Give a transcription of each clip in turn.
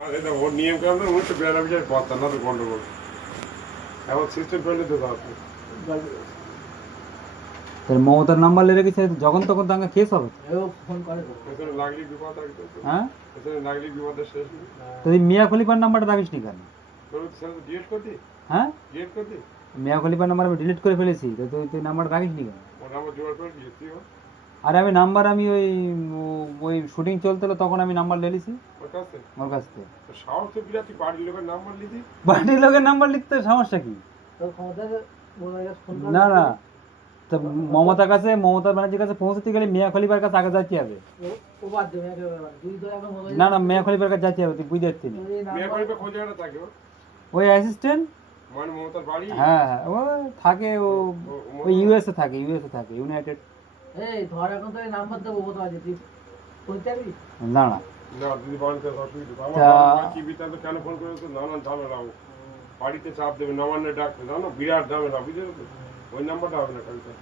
ওর নিয়ম কানুন 1992 কথা না তো গন্ডগোল এখন সিস্টেম ফেলে তো দাও তাহলে মমতার নাম্বার লেগে গেছে, যখন তখন তাঙ্গা কেস হবে। ফোন করে তো। এখানে লাগলি বিপদ আছে হ্যাঁ, এখানে লাগলি বিপদের শেষ নেই তুই মিয়া খলিফার নাম্বারটা রাখিস নি কেন? তোর স্যার ডিএড করতি হ্যাঁ, ডিএড করতি মিয়া খলিফার নাম্বার আমি ডিলিট করে ফেলেছি, তো তুই তুই নাম্বারটা রাখিস নি কেন? ওর নাম্বার জোগাড় করে দিয়েছি আরে আমি নাম্বার আমি ওই শুটিং চলছিল তখন আমি নাম্বার লেলিছি ওর কাছে ওর কাছ থেকে। তো সাহস তো বিরাট তুই বাড়ির লোকের নাম্বার লিখি বাড়ির লোকের নাম্বার লিখতে সমস্যা কি? তোর ক্ষমতা আছে, বোনের কাছে ফোন করে না না, তো মমতা ব্যানার্জির কাছে পৌঁছতে গেলে মিয়া খলিফার কাছে আগে যাইতে হবে। ও বাদ দেবে একেবারে বাদ। তুই তো এখন মোবাইল না না, মিয়া খলিফার কাছে যাইতে হবে, তুই বুঝতে পারছিস না। মেয়ে বাড়িতে কোন জায়গাটা থাকে ও ওই অ্যাসিস্ট্যান্ট, মানে মমতার বাড়ি হ্যাঁ হ্যাঁ, ও থাকে, ওই ইউএসএ থাকে, ইউনাইটেড। এই ধর এখন তো এই নাম্বার দেবো কোথাও আছে তুই বলতে পারবি? না না, না দিদি বাড়িতে অসুবিধা আমার কি বিতান্ত কেন ফোন করেছো নানান ঝামেলা বাড়িতে চাপ দেবে নবান্নে ডাকতে জানো বিরাট ঝামেলা বুঝলে তো ওই নাম্বারটা হবে না কালকে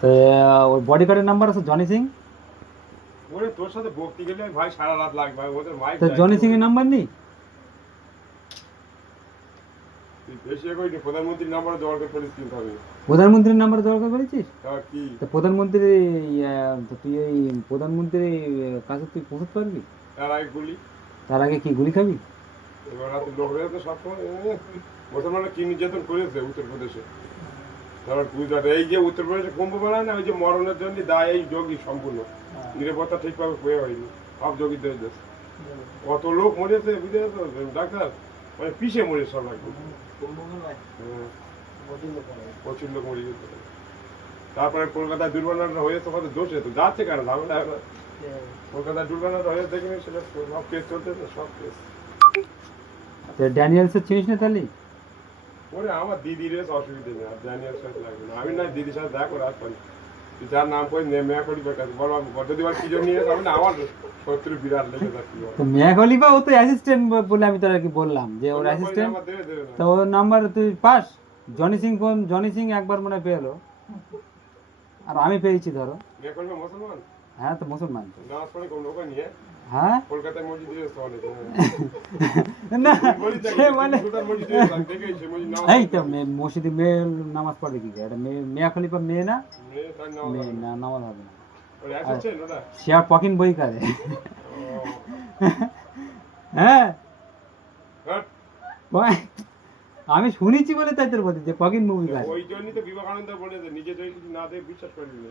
তো ওই বডি গার্ডের নাম্বার আছে জনি সিং, ওরে তোর সাথে বকতে গেলে ভাই সারা রাত লাগবে ভাই ওদের মাইক তো জনি সিং এর নাম্বার নেই? তুই বেশি এগোই প্রধানমন্ত্রীর নাম্বার জোগাড় করে ফেলিস কিন্তু হবে প্রধানমন্ত্রীর নাম্বার দরকার করেছিস? তার কি তো প্রধানমন্ত্রী, তো তুই এই প্রধানমন্ত্রীর কাছে তুই পৌঁছতে পারবি? তার আগে গুলি তার আগে কি গুলি খাবি? এবার রাতে লোক রয়েছে সবসময় মুসলমানরা কি নির্যাতন করেছে উত্তরপ্রদেশে ধরো গুজরাট এই যে উত্তরপ্রদেশে কুম্ভ মেলা না ওই যে মরণের জন্য দায় এই যোগী সম্পূর্ণ নিরাপত্তা ঠিকভাবে হয়ে হয়নি সব যোগীদের দেশ কত লোক মরেছে বুঝতে পারছো ডাক্তার মানে পিছিয়ে মরেছে সব একদম হ্যাঁ, প্রচুর লোক মরে গেছে তারপরে কলকাতায় দুর্ঘটনাটা হয়েছে কত দোষে তো যাচ্ছে কেন ঝামেলা এখন কলকাতায় দুর্ঘটনাটা হয়েছে দেখিনি সেটা সব কেস চলতেছে সব কেস তো ড্যানিয়েলসের চিনিস না তাহলে? ওরে আমার দিদির এসে অসুবিধা নেই আর জানিয়ে সাথে লাগবে না আমি না দিদির সাথে দেখা করে আসতাম তুই যার নাম করে মেয়া করি বেকার বলো যদি বার কি জন্য নিয়ে যাবে না আমার শত্রু বিরাট লেগে যাচ্ছি তো মিয়া খলিফা ও তো অ্যাসিস্ট্যান্ট বলে আমি তোর আর কি বললাম যে ওর অ্যাসিস্ট্যান্ট, আমার দেবে দেবে না তো ওর নাম্বার তুই পাস? জনি সিং একবার মনে হয় পেলো, আর আমি পেয়েছি ধরো। মেয়া করবে মুসলমান হ্যাঁ, তো মুসলমান তো। নামাজ পড়ে কোন লোক নিয়ে হ্যাঁ কলকাতায় মসজিদ এসে অনেক না, বলি সে মানে মসজিদ দেখেছি মসজিদ নামাজ এই তো মসজিদে মেয়ে নামাজ পড়ে কি করে? এটা মিয়া খলিফা মেয়ে না, মেয়ে তার মেয়ে না, নামাজ হবে না। ওর অ্যাসিস্ট্যান্ট ওটা সে আর পকিন বই করে। ও, হ্যাঁ, হ্যাঁ, আমি শুনেছি বলে তাই তোর বলছি যে পকিন মুভি করে। ওই জন্যই তো বিবেকানন্দ বলেছে নিজে যদি কিছু না দেয় বিশ্বাস করবি না